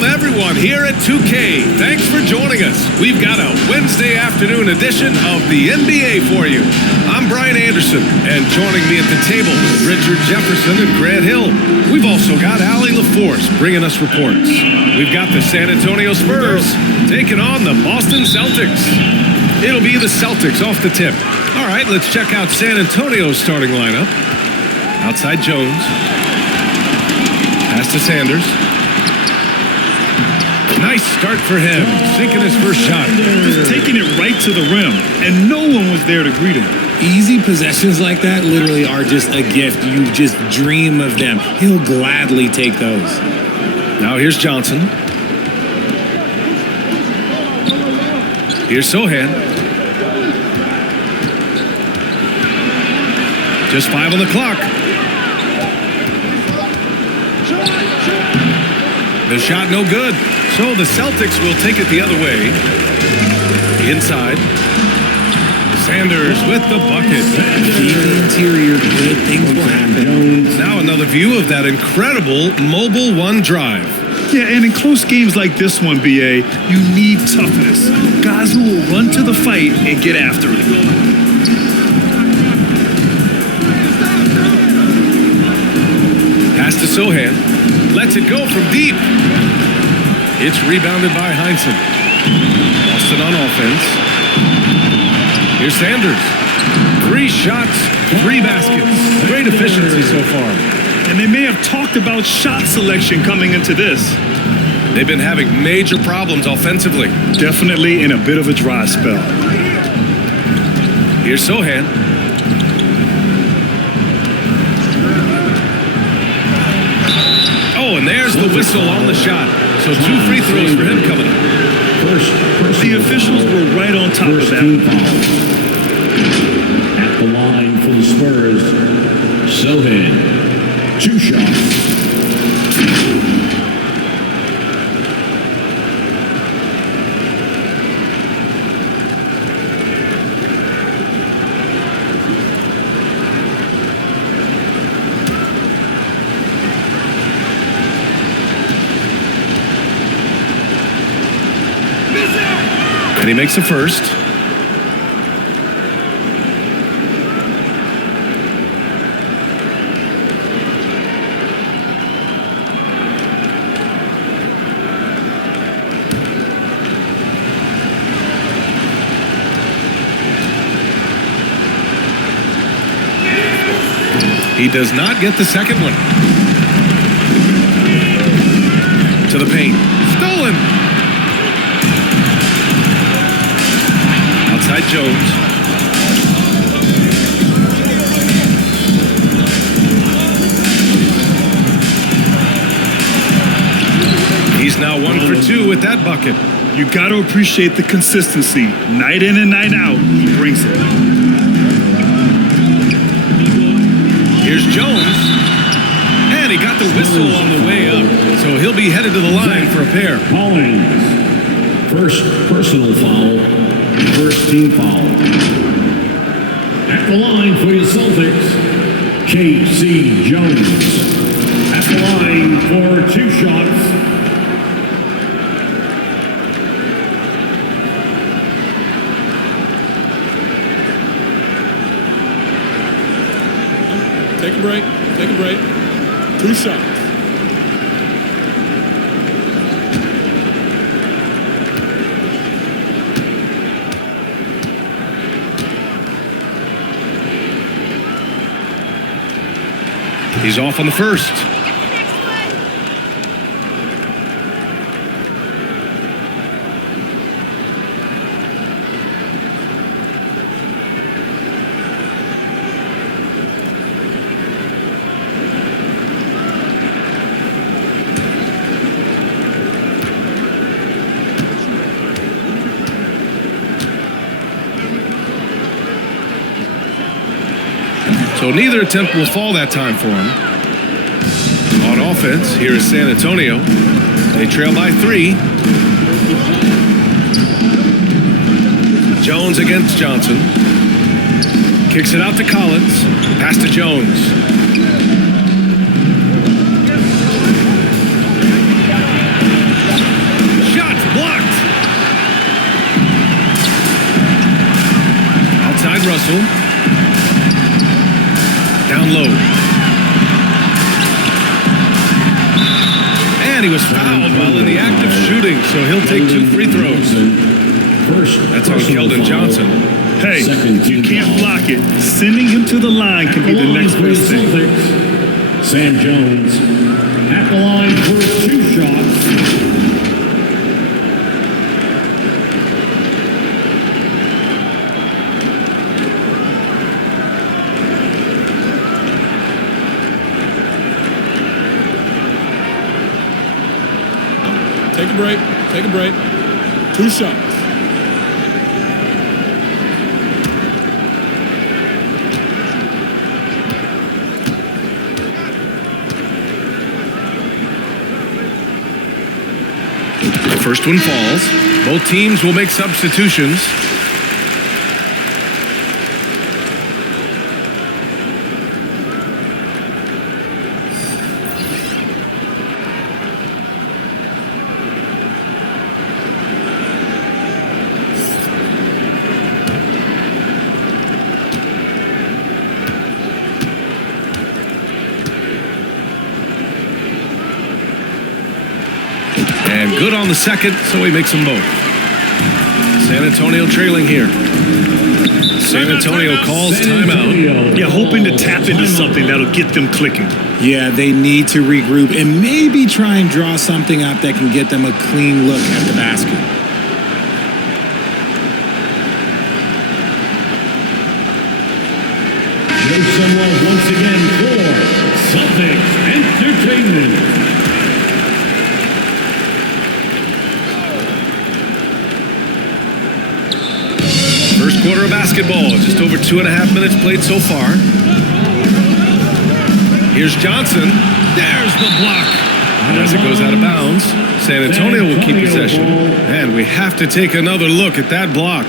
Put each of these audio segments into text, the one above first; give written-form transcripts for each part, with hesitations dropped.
Welcome everyone here at 2K. Thanks for joining us. We've got a Wednesday afternoon edition of the NBA for you. I'm Brian Anderson, and joining me at the table, Richard Jefferson and Grant Hill. We've also got Allie LaForce bringing us reports. We've got the San Antonio Spurs taking on the Boston Celtics. It'll be the Celtics off the tip. All right, let's check out San Antonio's starting lineup. Outside Jones. Pass to Sanders. Nice start for him, sinking his first shot. Just taking it right to the rim, and no one was there to greet him. Easy possessions like that literally are just a gift. You just dream of them. He'll gladly take those. Now here's Johnson. Here's Sohan. Just 5 on the clock. The shot no good. So the Celtics will take it the other way. Inside. Sanders with the bucket. Keep the interior, good things will happen. Now another view of that incredible Mobile One drive. Yeah, and in close games like this one, BA, you need toughness. Guys who will run to the fight and get after it. Pass to Sohan. Lets it go from deep. It's rebounded by Heinsohn. Boston on offense. Here's Sanders. 3 shots, 3 baskets. Great efficiency so far. And they may have talked about shot selection coming into this. They've been having major problems offensively. Definitely in a bit of a dry spell. Here's Sohan. Oh, and there's the whistle on the shot. So 2 free throws for him coming up. The officials were right on top of that. At the line for the Spurs, Sohan, 2 shots. And he makes the first. He does not get the second one. To the paint. Stolen. Outside Jones. He's now 1 for 2 with that bucket. You got to appreciate the consistency. Night in and night out, he brings it. Here's Jones. And he got the whistle on the way up. So he'll be headed to the line for a pair. Hollins, first personal foul. First team foul. At the line for your Celtics, K.C. Jones. At the line for 2 shots. Take a break. Take a break. 2 shots. He's off on the first. So neither attempt will fall that time for him. On offense, here is San Antonio. They trail by 3. Jones against Johnson. Kicks it out to Collins. Pass to Jones. inside Russell. Down low. And he was fouled while in the act of shooting, so he'll take 2 free throws. That's on Keldon Johnson. Hey, you can't block it. Sending him to the line can be the next best thing. Sam Jones at the line for 2 shots. Take a break. Take a break. 2 shots. The first one falls. Both teams will make substitutions. And good on the second, so he makes them both. San Antonio trailing here. San Antonio calls timeout. Yeah, hoping to tap into something that'll get them clicking. Yeah, they need to regroup and maybe try and draw something up that can get them a clean look at the basket. Show some love once again for Celtics Entertainment. First quarter of basketball, just over 2.5 minutes played so far. Here's Johnson. There's the block. And as it goes out of bounds, San Antonio will keep possession. And we have to take another look at that block.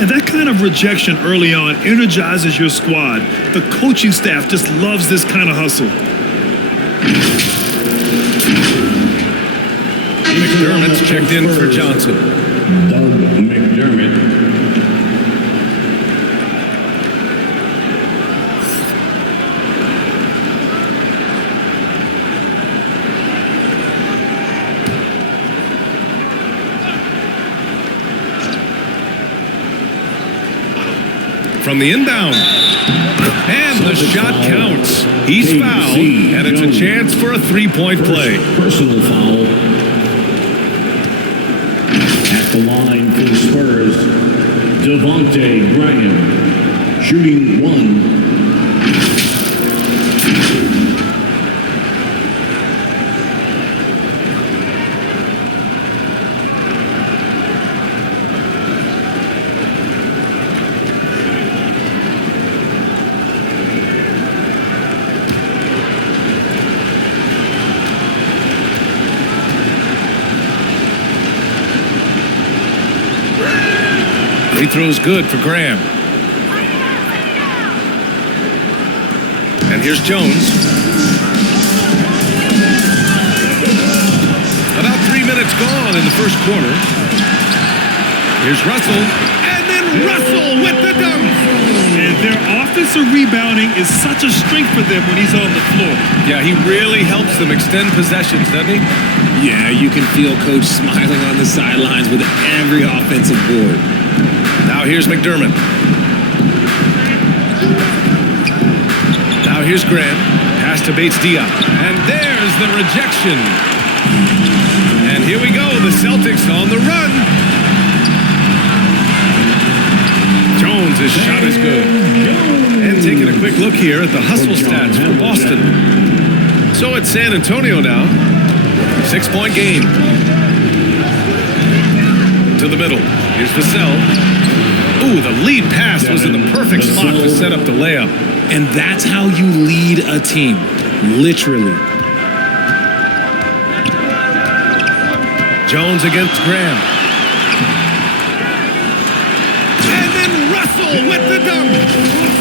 And that kind of rejection early on energizes your squad. The coaching staff just loves this kind of hustle. McDermott's checked in for Johnson. Doug McDermott. From the inbound. And the shot counts. He's fouled, and it's a chance for a 3-point play. Personal foul. At the line for the Spurs, Devontae Graham, shooting 1. Free throw's good for Graham. And here's Jones. About 3 minutes gone in the first quarter. Here's Russell. And then Russell with the dunk. And their offensive rebounding is such a strength for them when he's on the floor. Yeah, he really helps them extend possessions, doesn't he? Yeah, you can feel Coach smiling on the sidelines with every offensive board. Now here's McDermott. Now here's Graham. Pass to Bates-Diop. And there's the rejection. And here we go. The Celtics on the run. Jones' shot is good. And taking a quick look here at the hustle stats for Boston. So it's San Antonio now. 6-point game. To the middle. Here's Vassell. Ooh, the lead pass was in the perfect spot to set up the layup. And that's how you lead a team. Literally. Jones against Graham. And then Russell with the dunk.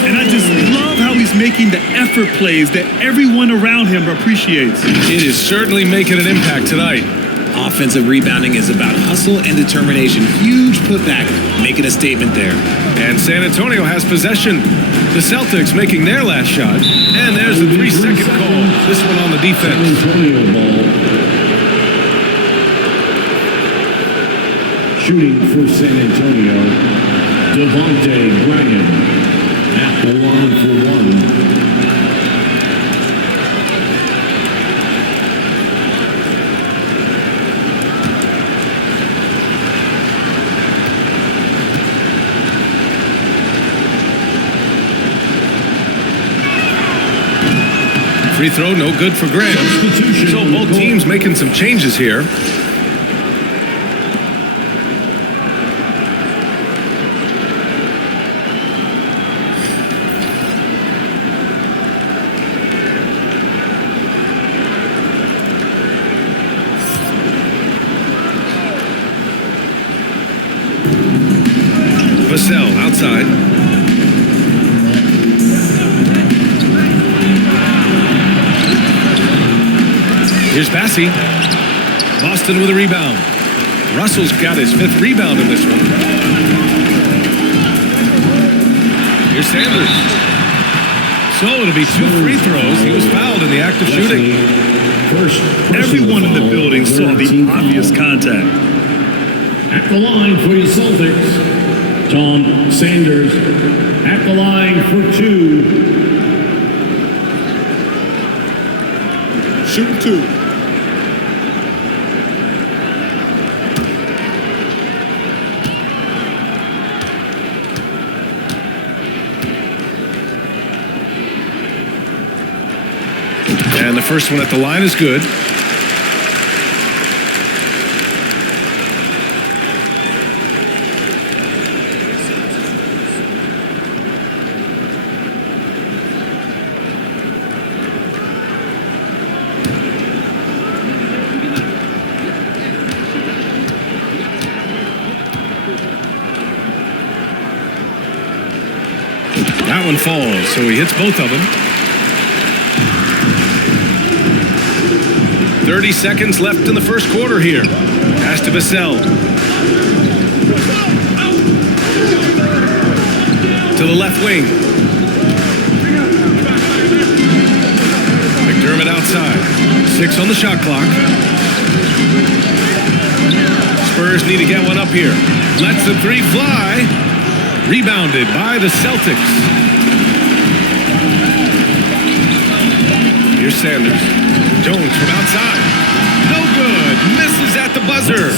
And I just love how he's making the effort plays that everyone around him appreciates. It is certainly making an impact tonight. Offensive rebounding is about hustle and determination. Huge putback, making a statement there. And San Antonio has possession. The Celtics making their last shot. And there's a 3-second call. This one on the defense. San Antonio ball. Shooting for San Antonio, Devontae Bryant at the line for one. Free throw, no good for Graham. So both teams making some changes here. Vassell outside. Here's Bassey. Boston with a rebound. Russell's got his 5th rebound in this one. Here's Sanders. So it'll be 2 free throws. He was fouled in the act of shooting. Everyone in the building saw the obvious contact. At the line for the Celtics, Tom Sanders. At the line for 2. Shooting 2. And the first one at the line is good. That one falls, so he hits both of them. 30 seconds left in the first quarter here. Pass to Vassell. To the left wing. McDermott outside. 6 on the shot clock. Spurs need to get one up here. Lets the 3 fly. Rebounded by the Celtics. Here's Sanders. Jones from outside. No good. Misses at the buzzer.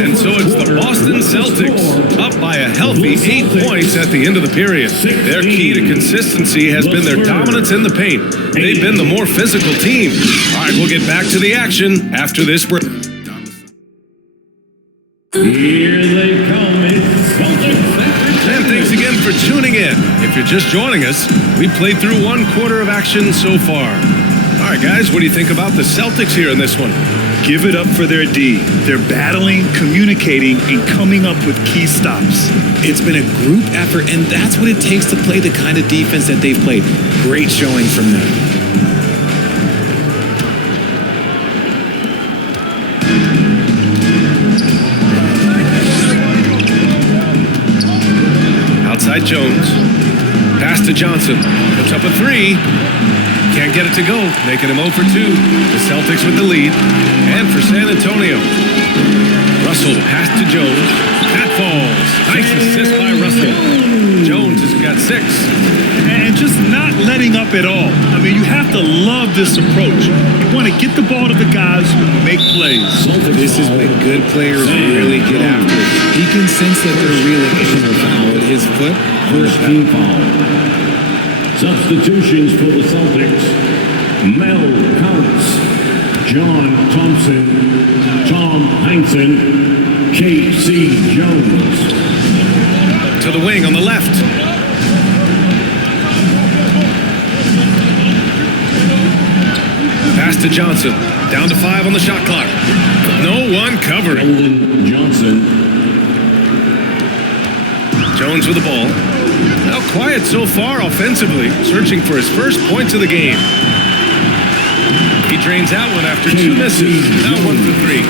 And so it's the Boston Celtics up by a healthy 8 points at the end of the period. Their key to consistency has been their dominance in the paint. They've been the more physical team. All right, we'll get back to the action after this break. Here they come. It's Celtics. And thanks again for tuning in. If you're just joining us, we played through 1 quarter of action so far. All right, guys, what do you think about the Celtics here in this one? Give it up for their D. They're battling, communicating, and coming up with key stops. It's been a group effort, and that's what it takes to play the kind of defense that they've played. Great showing from them. Outside Jones. Pass to Johnson. Puts up a 3. Can't get it to go, making him 0 for 2. The Celtics with the lead. And for San Antonio. Russell, pass to Jones. That falls. Nice assist by Russell. Jones has got 6. And just not letting up at all. I mean, you have to love this approach. You want to get the ball to the guys who make plays. This is when good players really get after it. He can sense that they're reeling in a foul at his foot. First team foul. Substitutions for the Celtics. Mel Counts, John Thompson, Tom Heinsohn, K.C. Jones. To the wing on the left. Pass to Johnson. Down to 5 on the shot clock. No one covering. Eldon Johnson. Jones with the ball. Now quiet so far offensively, searching for his first points of the game. He drains that one after 2 misses. Now 1 for 3.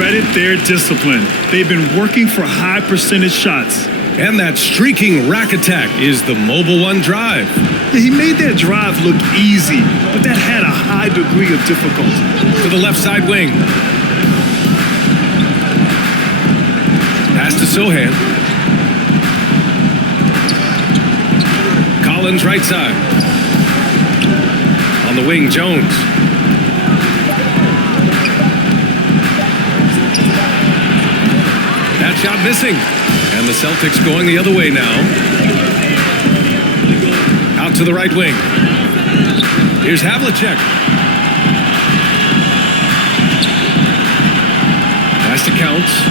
Credit their discipline. They've been working for high percentage shots. And that streaking rack attack is the Mobile One drive. He made that drive look easy, but that had a high degree of difficulty. To the left side wing. Pass to Sohan. Collins right side. On the wing, Jones. That shot missing. And the Celtics going the other way now. Out to the right wing. Here's Havlicek. Pass to Counts.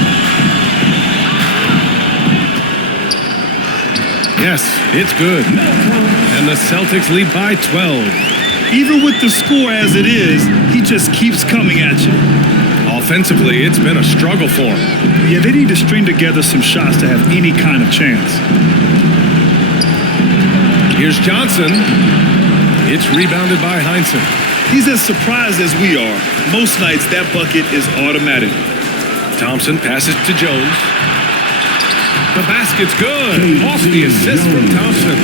Yes, it's good. And the Celtics lead by 12. Even with the score as it is, he just keeps coming at you. Offensively, it's been a struggle for him. Yeah, they need to string together some shots to have any kind of chance. Here's Johnson. It's rebounded by Heinsohn. He's as surprised as we are. Most nights, that bucket is automatic. Thompson passes to Jones. The basket's good. Off the assist from Thompson.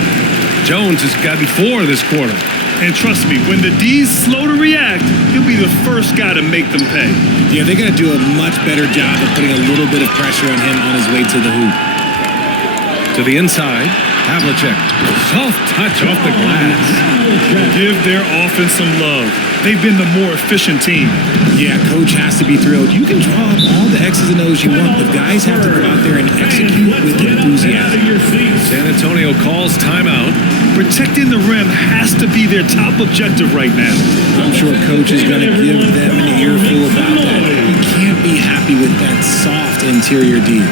Jones has gotten 4 this quarter. And trust me, when the D's slow to react, he'll be the first guy to make them pay. Yeah, they're going to do a much better job of putting a little bit of pressure on him on his way to the hoop. To the inside, Havlicek. Soft touch off the glass. Give their offense some love. They've been the more efficient team. Yeah, coach has to be thrilled. You can draw up all the X's and O's you want, but guys have to go out there and execute with enthusiasm. San Antonio calls timeout. Protecting the rim has to be their top objective right now. I'm sure coach is going to give them an earful about that. You can't be happy with that soft interior D.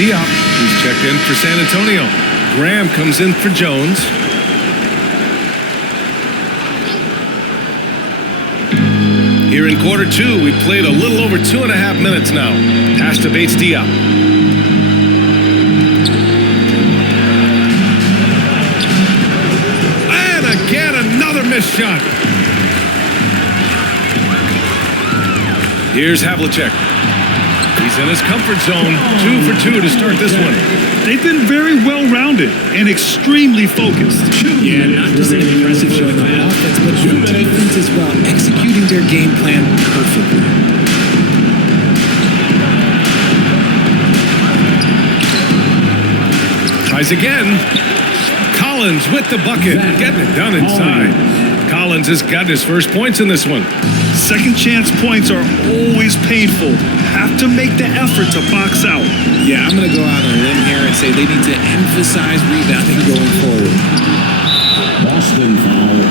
Diop, who's checked in for San Antonio. Graham comes in for Jones. Here in quarter 2, we played a little over 2.5 minutes now. Pass to Bates Diop. And again, another missed shot. Here's Havlicek. He's in his comfort zone. 2 for 2 to start this one. They've been very well-rounded and extremely focused. Yeah, not just an impressive showing of offense, but good defense as well, executing their game plan perfectly. Tries again. Collins with the bucket, getting it done inside. Collins has got his first points in this one. Second chance points are always painful. Have to make the effort to box out. Yeah, I'm going to go out on a limb here and say they need to emphasize rebounding going forward. Boston foul,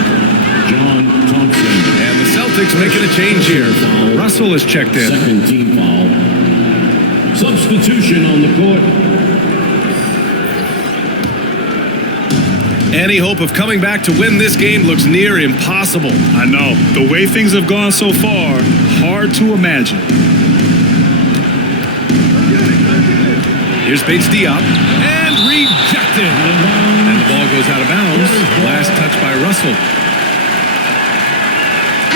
John Thompson. And the Celtics making a change here. Russell is checked in. Second team foul. Substitution on the court. Any hope of coming back to win this game looks near impossible. I know. The way things have gone so far, hard to imagine. Here's Bates Diop. And rejected. And the ball goes out of bounds. Last touch by Russell.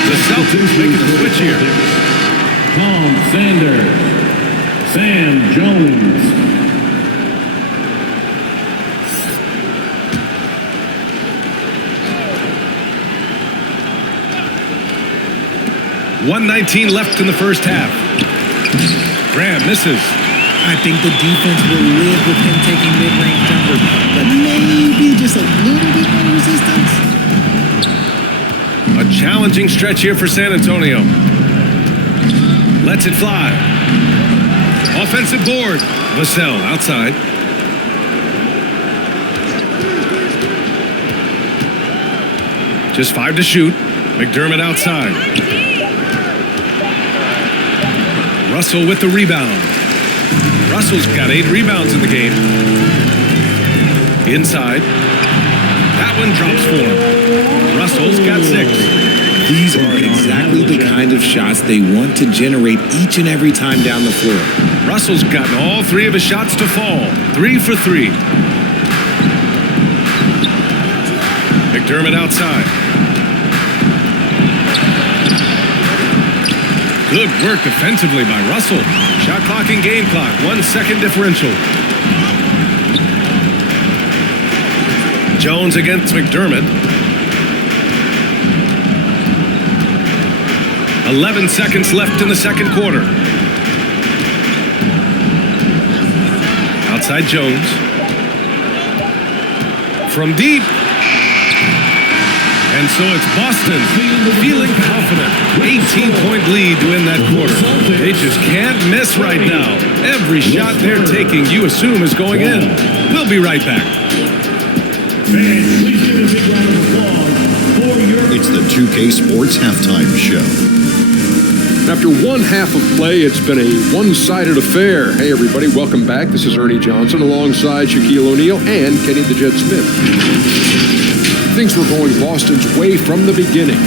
The Celtics making the switch here. Tom Sanders. Sam Jones. .119 left in the first half. Graham misses. I think the defense will live with him taking mid-range jumpers, but maybe just a little bit more resistance. A challenging stretch here for San Antonio. Lets it fly. Offensive board. Vassell outside. Just 5 to shoot. McDermott outside. Russell with the rebound. Russell's got 8 rebounds in the game. Inside. That one drops for him. Russell's got 6. These are exactly the kind of shots they want to generate each and every time down the floor. Russell's gotten all 3 of his shots to fall. 3 for 3. McDermott outside. Good work defensively by Russell. Shot clock and game clock. 1 second differential. Jones against McDermott. 11 seconds left in the second quarter. Outside Jones. From deep. And so it's Boston feeling confident. 18-point lead to win that quarter. They just can't miss right now. Every shot they're taking, you assume, is going in. We'll be right back. Fans, please give a big round of applause for your... It's the 2K Sports Halftime Show. After one half of play, it's been a one-sided affair. Hey, everybody, welcome back. This is Ernie Johnson alongside Shaquille O'Neal and Kenny the Jet Smith. Things were going Boston's way from the beginning.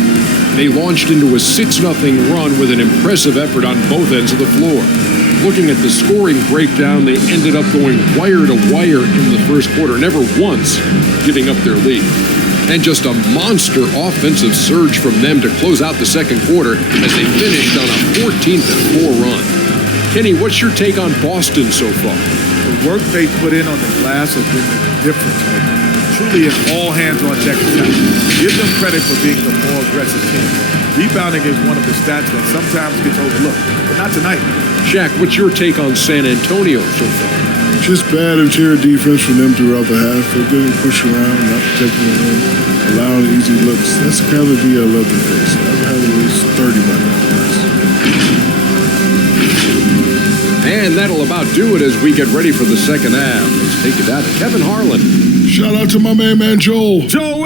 They launched into a 6-0 run with an impressive effort on both ends of the floor. Looking at the scoring breakdown, they ended up going wire to wire in the first quarter, never once giving up their lead. And just a monster offensive surge from them to close out the second quarter as they finished on a 14-4 run. Kenny, what's your take on Boston so far? The work they put in on the glass has been the difference. Truly an all-hands-on-deck attack. Give them credit for being the more aggressive team. Rebounding is one of the stats that sometimes gets overlooked, but not tonight. Shaq, what's your take on San Antonio so far? Just bad interior defense from them throughout the half. They're getting pushed around, not protecting the rim, allowing easy looks. That's the kind of D I love to face. I've had at least 30 by now. And that'll about do it as we get ready for the second half. Let's take it out to Kevin Harlan. Shout out to my man Joel. Joel